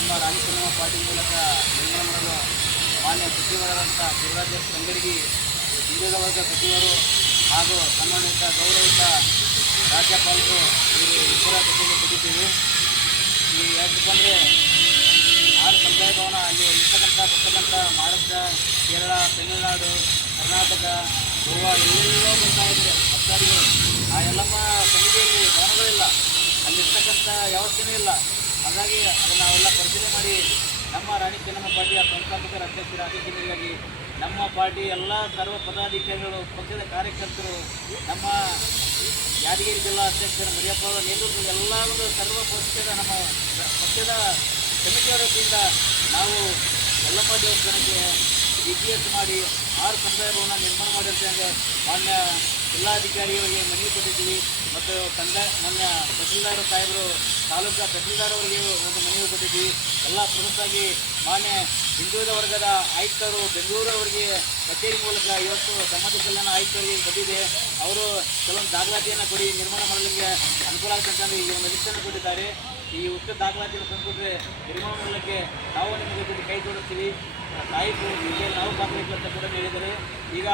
ನಮ್ಮ ರಾಜಕೀಯ ಪಾರ್ಟಿ ಮೂಲಕ ನಿರ್ಮಾಣ ಮಾಡಲು ಮಾನ್ಯ ಸಚಿವರಾದಂಥ ಶಿವರಾಜ ತಂಗಡಿಗಿ ಹಿಂದುಳಿದ ವರ್ಗ ಸಚಿವರು ಹಾಗೂ ಸನ್ಮಾನಿತ ಗೌರವಿತ ರಾಜ್ಯಪಾಲರು ಇವರು ಇಬ್ಬರ ಜೊತೆಗೆ ಕೊಟ್ಟಿದ್ದೀವಿ ಈ ಯಾಕಂದರೆ ಆರು ಸಮುದಾಯ ಭವನ ಅಲ್ಲಿ ಇರ್ತಕ್ಕಂಥ, ಬರ್ತಕ್ಕಂಥ ಮಹಾರಾಷ್ಟ್ರ, ಕೇರಳ, ತಮಿಳುನಾಡು, ಕರ್ನಾಟಕ, ಗೋವಾ ಎಲ್ಲೆಲ್ಲೋ ಬರ್ತಾ ಇದ್ದಾರೆ ಭಕ್ತಾದಿಗಳು. ಆ ಎಲ್ಲಮ್ಮ ಸಮಿತಿಯಲ್ಲಿ ಭವನಗಳಿಲ್ಲ ಅಲ್ಲಿರ್ತಕ್ಕಂಥ ವ್ಯವಸ್ಥೆನೂ ಇಲ್ಲ. ಹಾಗಾಗಿ ಅದನ್ನು ನಾವೆಲ್ಲ ಪರಿಶೀಲನೆ ಮಾಡಿ ನಮ್ಮ ರಾಣಿ ಚೆನ್ನಮ್ಮ ಪಾರ್ಟಿಯ ಸಂಸ್ಥಾಪಕರ ಅಧ್ಯಕ್ಷರ ಹಿನ್ನೆಲೆಯಲ್ಲಿ ನಮ್ಮ ಪಾರ್ಟಿ ಎಲ್ಲ ಸರ್ವ ಪದಾಧಿಕಾರಿಗಳು, ಪಕ್ಷದ ಕಾರ್ಯಕರ್ತರು, ನಮ್ಮ ಯಾದಗಿರಿ ಜಿಲ್ಲಾ ಅಧ್ಯಕ್ಷರ ಮರಿಯಪ್ಪ ಅವರ ನೇತೃತ್ವದ ಎಲ್ಲ ಒಂದು ಸರ್ವ ಪಕ್ಷದ ನಮ್ಮ ಪಕ್ಷದ ಸಮಿತಿಯವರ ವತಿಯಿಂದ ನಾವು ಎಲ್ಲಮ್ಮ ದೇವಸ್ಥಾನಕ್ಕೆ ಎಸ್ ಮಾಡಿ ಆರು ಸಮುದಾಯ ಭವನ ನಿರ್ಮಾಣ ಮಾಡಿರ್ತೇವೆ. ಮಾನ್ಯ ಜಿಲ್ಲಾಧಿಕಾರಿಯವರಿಗೆ ಮನವಿ ಕೊಟ್ಟಿದ್ದೀವಿ. ಮತ್ತು ಕಂದ ನನ್ನ ತಹಸೀಲ್ದಾರ್ ಸಾಹೇಬರು ತಾಲೂಕಾ ತಹಸೀಲ್ದಾರ್ ಅವರಿಗೆ ಒಂದು ಮನವಿ ಕೊಟ್ಟಿದ್ದೀವಿ. ಎಲ್ಲ ಪ್ರಮುಖವಾಗಿ ಮಾನ್ಯ ಹಿಂದುಳಿದ ವರ್ಗದ ಆಯುಕ್ತರು ಬೆಂಗಳೂರು ಅವರಿಗೆ ಕಚೇರಿ ಮೂಲಕ ಇವತ್ತು ಸಮಾಜ ಕಲ್ಯಾಣ ಆಯುಕ್ತರಿಗೆ ಬಂದಿದೆ ಅವರು ಕೆಲವೊಂದು ದಾಖಲಾತಿಯನ್ನು ಕೊಡಿ, ನಿರ್ಮಾಣ ಮಾಡಲಿಕ್ಕೆ ಅನುಕೂಲ ಆಗ್ತಕ್ಕಂಥ ಈ ಒಂದು ಲಿಸ್ಟನ್ನು ಕೊಟ್ಟಿದ್ದಾರೆ. ಈ ಉತ್ತರ ದಾಖಲಾತಿಯನ್ನು ತಂದುಕೊಟ್ರೆ ನಿರ್ಮಾಣ ಮೂಲಕ್ಕೆ ನಾವು ನಿಮಗೆ ಜೊತೆ ಕೈ ಜೋಡಿಸ್ತೀವಿ. ತಾಯಿ ಇಲ್ಲಿ ನಾವು ಭಾಗವಹಿಸಲು ಅಂತ ಕೂಡ ಹೇಳಿದರೆ ಈಗ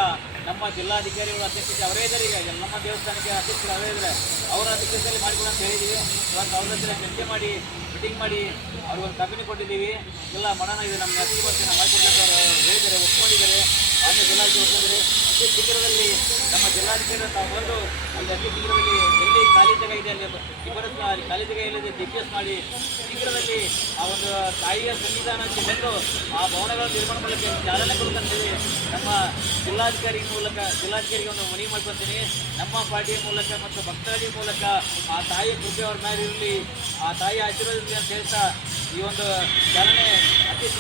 ನಮ್ಮ ಜಿಲ್ಲಾಧಿಕಾರಿಗಳ ಅಧ್ಯಕ್ಷತೆ ಅವರೇ ಇದ್ದಾರೆ. ಈಗ ನಮ್ಮ ದೇವಸ್ಥಾನಕ್ಕೆ ಅಧ್ಯಕ್ಷರು ಅವರೇ ಇದ್ದಾರೆ. ಅವರ ಅಧ್ಯಕ್ಷತೆಯಲ್ಲಿ ಮಾಡಿಕೊಡು ಅಂತ ಹೇಳಿದ್ದೀವಿ. ಇವತ್ತು ಅವ್ರ ಹತ್ರ ಚರ್ಚೆ ಮಾಡಿ ಮೀಟಿಂಗ್ ಮಾಡಿ ಅವ್ರಿಗೊಂದು ಕಂಪನಿ ಕೊಟ್ಟಿದ್ದೀವಿ. ಎಲ್ಲ ಮನನ ಇದೆ ನಮ್ಮ ಅತಿ ವರ್ಷ ಮಾಡಿಕೊಡ್ಬೇಕು ಅವರು ಹೇಳಿದ್ದಾರೆ, ಒಪ್ಕೊಂಡಿದ್ದಾರೆ. ಆಮೇಲೆ ಜಿಲ್ಲಾಧಿಕಾರಿ ಅತಿ ಶೀಘ್ರದಲ್ಲಿ ನಮ್ಮ ಜಿಲ್ಲಾಧಿಕಾರಿ ತಾವು ಬಂದು ಅಲ್ಲಿ ಅತಿ ಶೀಘ್ರದಲ್ಲಿ ಎಲ್ಲಿ ಖಾಲಿ ಜಾಗ ಇದೆ ಅಲ್ಲಿ ಇಬ್ಬರ ಅಲ್ಲಿ ಖಾಲಿ ಜಾಗ ಇಲ್ಲದೆ ಜಿ ಮಾಡಿ ಶೀಘ್ರದಲ್ಲಿ ಆ ಒಂದು ತಾಯಿಯ ಸನ್ನಿಧಾನಕ್ಕೆ ಬಂದು ಆ ಭವನಗಳ ನಿರ್ಮಾಣ ಮಾಡಲಿಕ್ಕೆ ಚಾಲನೆ ಕೊಡ್ತೀವಿ ನಮ್ಮ ಜಿಲ್ಲಾಧಿಕಾರಿ ಮೂಲಕ ಜಿಲ್ಲಾಧಿಕಾರಿಗೆ ಒಂದು ಮನವಿ ಮಾಡ್ಕೊತೀನಿ ನಮ್ಮ ಪಾರ್ಟಿಯ ಮೂಲಕ ಮತ್ತು ಭಕ್ತಾದಿ ಮೂಲಕ ಆ ತಾಯಿಯ ಕೃಪೆ ಅವ್ರ ಮೇಲೆ ಇರಲಿ ಆ ತಾಯಿಯ ಆಶೀರ್ವಾದ ಅಂತ ಹೇಳ್ತಾ ಈ ಒಂದು ಚಾಲನೆ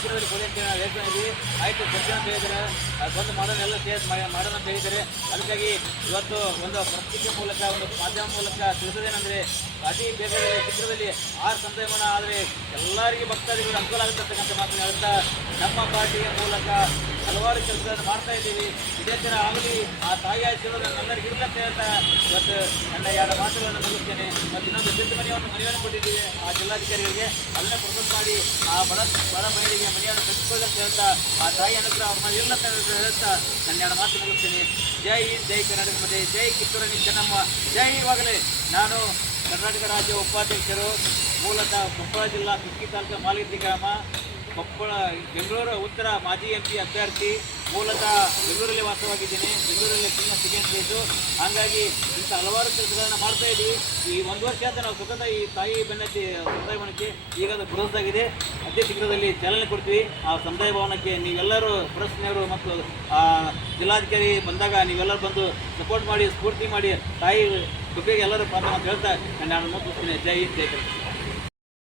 ಅಂತ ನಾವು ಹೇಳ್ತಾ ಇದ್ದೀವಿ ಆಯಿತು ಸತ್ಯ ಅಂತ ಹೇಳಿದ್ರೆ ಅದು ಬಂದು ಮಾಡೋಣ ಎಲ್ಲ ಸೇರ್ ಮಾಡಿ- ಮಾಡೋಣ ಅಂತ ಹೇಳಿದ್ದಾರೆ. ಅದಕ್ಕಾಗಿ ಇವತ್ತು ಒಂದು ಪತ್ರಿಕೆ ಮೂಲಕ, ಒಂದು ಮಾಧ್ಯಮ ಮೂಲಕ ತಿಳಿಸೋದೇನೆಂದರೆ ಅತಿ ಬೇಗ ಚಿತ್ರದಲ್ಲಿ ಆರು ಸಂದರ್ಭನ ಆದರೆ ಎಲ್ಲರಿಗೂ ಭಕ್ತಾದಿಗಳು ಅನುಕೂಲ ಆಗುತ್ತಕ್ಕಂಥ ಮಾತನ್ನು ಹೇಳ್ತಾ ನಮ್ಮ ಪಾರ್ಟಿಯ ಮೂಲಕ ಹಲವಾರು ಕೆಲಸಗಳನ್ನು ಮಾಡ್ತಾ ಇದ್ದೀವಿ. ಇದೇ ಥರ ಆಗಲಿ. ಆ ತಾಯಿ ಆಶೀರ್ವಾದ ನಮ್ಮೆಲ್ಲರಿಗೂ ಇಲ್ಲ ಅಂತ ಇವತ್ತು ನನ್ನ ಎರಡು ಮಾತುಗಳನ್ನು ಮುಗಿಸ್ತೇನೆ ಮತ್ತು ಇನ್ನೊಂದು ಸಿದ್ಧ ಮನೆಯನ್ನು ಮನೆಯನ್ನು ಕೊಟ್ಟಿದ್ದೀವಿ. ಆ ಜಿಲ್ಲಾಧಿಕಾರಿಗಳಿಗೆ ಅಲ್ಲೇ ಪ್ರೊಸೆಸ್ ಮಾಡಿ ಆ ಬಡ ಬಡ ಮಹಿಳೆಗೆ ಮನೆಯನ್ನು ಕಟ್ಟಿಕೊಳ್ಳುತ್ತೆ ಅಂತ ಆ ತಾಯಿ ಅನುಗ್ರಹ ಅವ್ರ ಮನೆ ಅಂತ ಹೇಳ್ತಾ ನನ್ನ ಎರಡು ಮಾತು ಮುಗಿಸ್ತೀನಿ ಜೈ ಜೈ ಕರ್ನಾಟಕ ಮಧ್ಯೆ, ಜೈ ಕಿತ್ತೂರನಿ ಚೆನ್ನಮ್ಮ ಜೈ ಇವಾಗಲೇ ನಾನು ಕರ್ನಾಟಕ ರಾಜ್ಯ ಉಪಾಧ್ಯಕ್ಷರು, ಮೂಲತಃ ಕೊಪ್ಪಳ ಜಿಲ್ಲಾ ಕುಕ್ಕಿ ತಾಲೂಕು ಮಾಲಿಂದಿ ಗ್ರಾಮ. ಕೊಪ್ಪಳ, ಬೆಂಗಳೂರು ಉತ್ತರ ಮಾಜಿ ಎಂ ಪಿ ಅಭ್ಯರ್ಥಿ ಮೂಲತಃ ಬೆಂಗಳೂರಲ್ಲಿ ವಾಸವಾಗಿದ್ದೇನೆ. ಬೆಂಗಳೂರಲ್ಲಿ ಚಿನ್ನ ಸೆಕೆಂಡ್ ಪ್ಲೇಸು ಹಾಗಾಗಿ ಇಂಥ ಹಲವಾರು ಕೆಲಸಗಳನ್ನ ಮಾಡ್ತಾ ಇದ್ದೀವಿ. ಈ ಒಂದು ವರ್ಷ ಅಂತ ನಾವು ಸತತ ಈ ತಾಯಿ ಬೆನ್ನತ್ತಿ ಸಮುದಾಯ ಭವನಕ್ಕೆ ಈಗ ಅದು ಬೃಹತ್ತಾಗಿದೆ ಅತಿ ಶೀಘ್ರದಲ್ಲಿ ಚಾಲನೆ ಕೊಡ್ತೀವಿ. ಆ ಸಮುದಾಯ ಭವನಕ್ಕೆ ನೀವೆಲ್ಲರೂ ಪುರಸ್ನವರು ಮತ್ತು ಜಿಲ್ಲಾಧಿಕಾರಿ ಬಂದಾಗ ನೀವೆಲ್ಲರೂ ಬಂದು ಸಪೋರ್ಟ್ ಮಾಡಿ, ಸ್ಫೂರ್ತಿ ಮಾಡಿ ತಾಯಿ ಕೃಪೆಗೆ ಎಲ್ಲರೂ ಪಾತ್ರ ಅಂತ ಹೇಳ್ತಾ ನಾನು ಮುಗಿಸ್ತೀನಿ ಜೈ ಜೈ